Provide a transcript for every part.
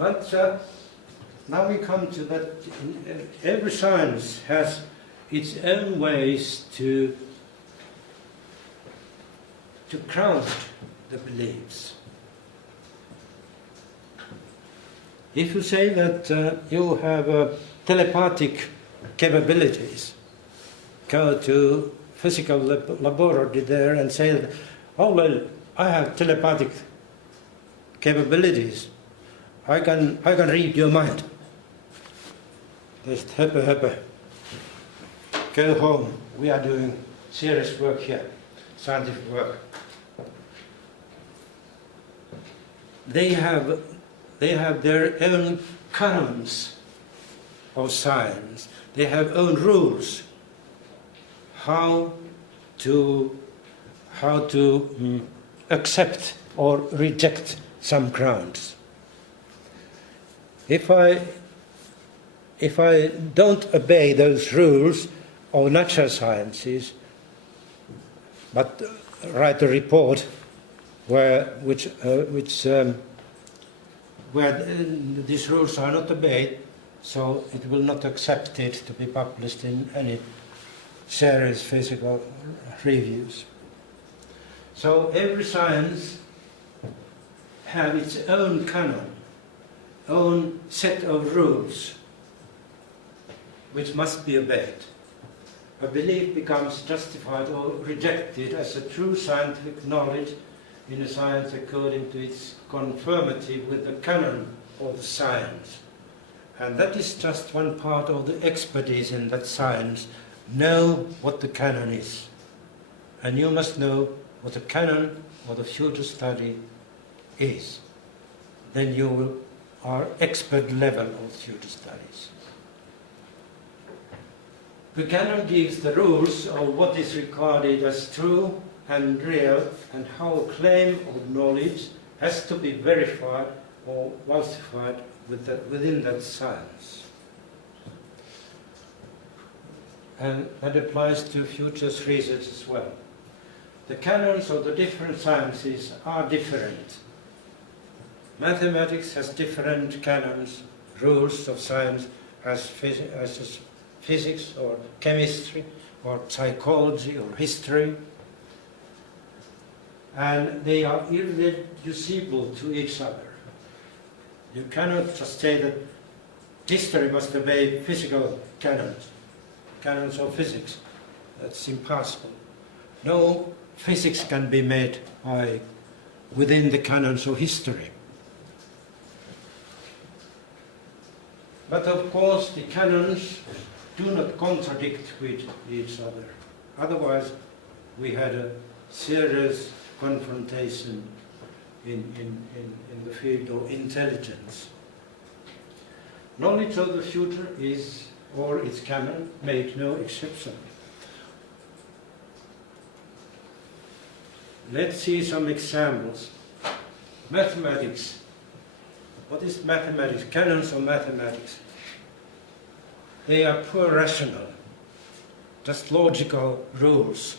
But now we come to that every science has its own ways to ground the beliefs. If you say that you have telepathic capabilities, go to physical laboratory there and say that, oh well, I have telepathic capabilities. I can read your mind. Just heppe. Go home. We are doing serious work here, scientific work. They have their own canons of science. They have own rules how to accept or reject some grounds. If I don't obey those rules of natural sciences, but write a report where these rules are not obeyed, so it will not accept it to be published in any serious physical reviews. So every science has its own canon, own set of rules, which must be obeyed. A belief becomes justified or rejected as a true scientific knowledge in a science according to its conformity with the canon of the science. And that is just one part of the expertise in that science. Know what the canon is. And you must know what the canon or the future study is. Then you are expert level of future studies. The canon gives the rules of what is regarded as true and real, and how a claim of knowledge has to be verified or falsified within that science. And that applies to futures research as well. The canons of the different sciences are different. Mathematics has different canons, rules of science as physics or chemistry or psychology or history. And they are irreducible to each other. You cannot just say that history must obey physical canons of physics. That's impossible. No physics can be made within the canons of history. But of course the canons do not contradict with each other. Otherwise we had a serious confrontation in the field of intelligence. Knowledge of the future is, or its canon, make no exception. Let's see some examples. Mathematics. What is mathematics? Canons of mathematics. They are pure rational, just logical rules.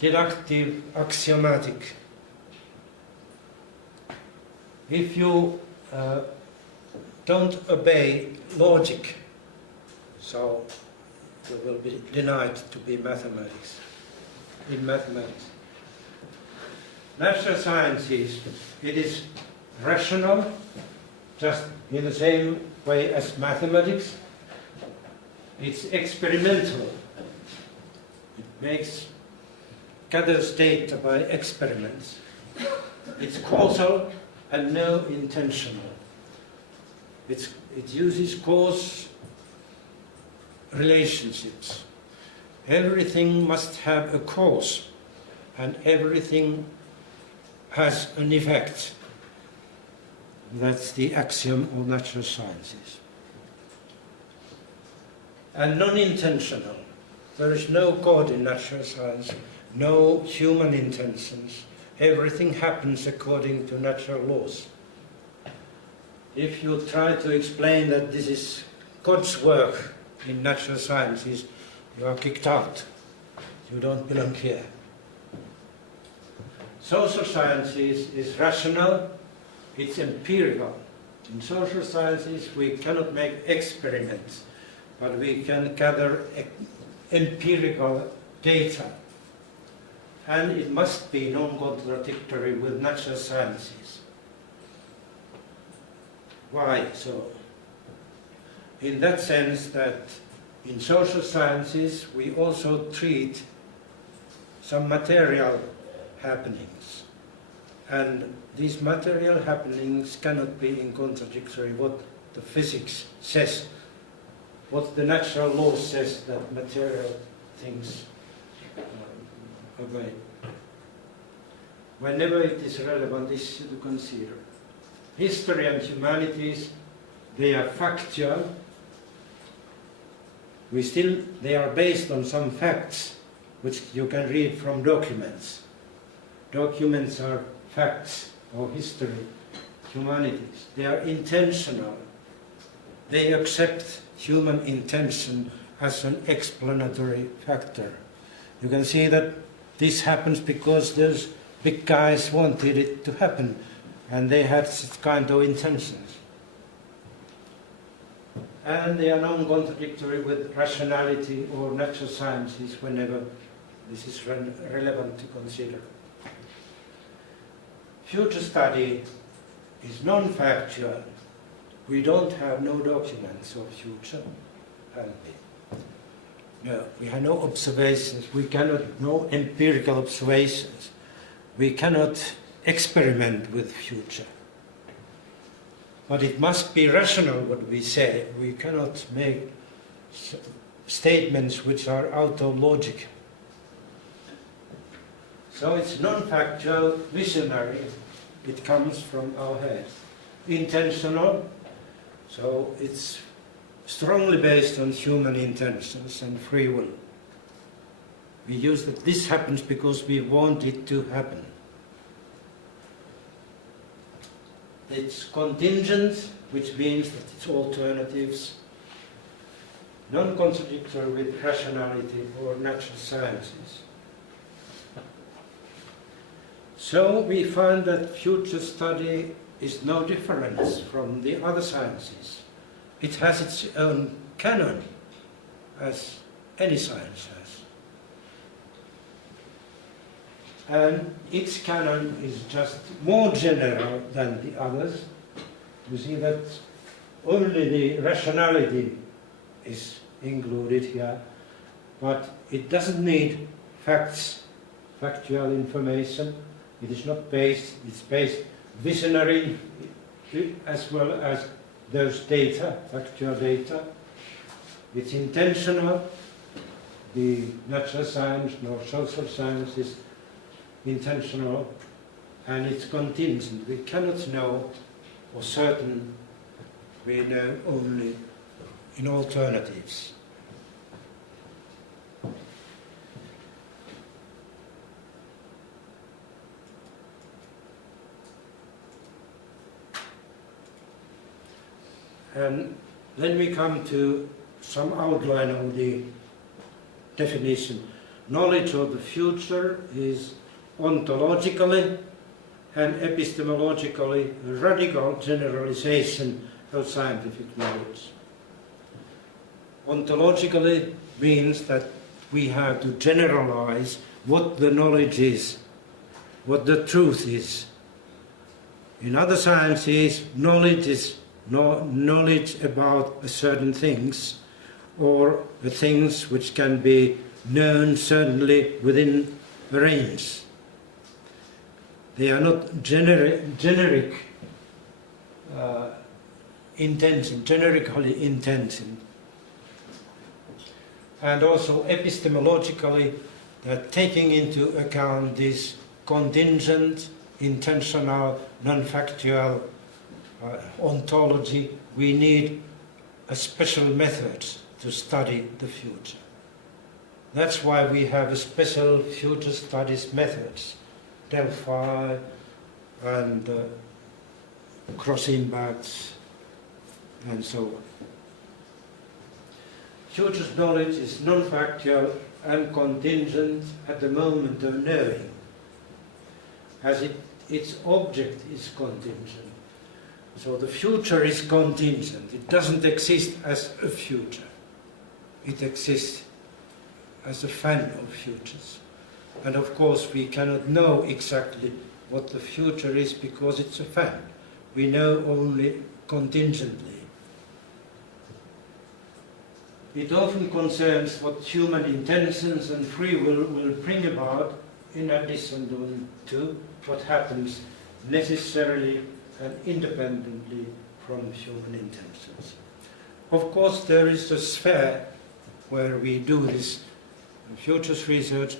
Deductive, axiomatic. If you don't obey logic, so you will be denied to be mathematics. In mathematics. Natural sciences, it is rational, just in the same way as mathematics. It's experimental. It gathers data by experiments. It's causal and no intentional. It uses cause relationships. Everything must have a cause, and everything has an effect. That's the axiom of natural sciences. And non-intentional. There is no God in natural science, no human intentions. Everything happens according to natural laws. If you try to explain that this is God's work in natural sciences, you are kicked out. You don't belong here. Social sciences is rational, it's empirical. In social sciences, we cannot make experiments, but we can gather empirical data. And it must be non-contradictory with natural sciences. Why so? In that sense that in social sciences we also treat some material happenings. And these material happenings cannot be in contradictory what the physics says, what the natural law says that material things obey. Whenever it is a relevant issue to consider. History and humanities, they are factual. They are based on some facts which you can read from documents. Documents are facts of history, humanities. They are intentional. They accept human intention as an explanatory factor. You can see that this happens because those big guys wanted it to happen, and they had such kind of intentions. And they are non-contradictory with rationality or natural sciences whenever this is relevant to consider. Future study is non-factual. We don't have no documents of future, have we? No, we have no observations. We cannot, no empirical observations. We cannot experiment with future. But it must be rational what we say. We cannot make statements which are out of logic. So it's non-factual, visionary. It comes from our head. Intentional, so it's strongly based on human intentions and free will. We use that this happens because we want it to happen. It's contingent, which means that it's alternatives, non-contradictory with rationality or natural sciences. So we find that future study is no difference from the other sciences. It has its own canon, as any science has. And its canon is just more general than the others. You see that only the rationality is included here, but it doesn't need facts, factual information. It is not based, it's based visionary as well as those data, factual data. It's intentional. The natural science nor social science is intentional, and it's contingent. We cannot know for certain, we know only in alternatives. And then we come to some outline of the definition. Knowledge of the future is ontologically and epistemologically a radical generalization of scientific knowledge. Ontologically means that we have to generalize what the knowledge is, what the truth is. In other sciences, knowledge is knowledge about certain things, or the things which can be known certainly within a range. They are not generically intention. And also epistemologically, that taking into account this contingent, intentional, non-factual ontology, we need a special method to study the future. That's why we have a special future studies methods, Delphi and cross-impacts and so on. Future knowledge is non-factual and contingent at the moment of knowing, as its object is contingent. So the future is contingent. It doesn't exist as a future. It exists as a fan of futures. And of course we cannot know exactly what the future is because it's a fan. We know only contingently. It often concerns what human intentions and free will bring about in addition to what happens necessarily and independently from human intentions. Of course, there is a sphere where we do this futures research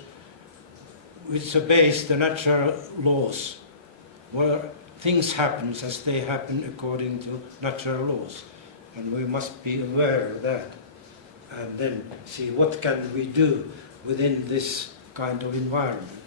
which obeys the natural laws, where things happen as they happen according to natural laws. And we must be aware of that and then see what can we do within this kind of environment.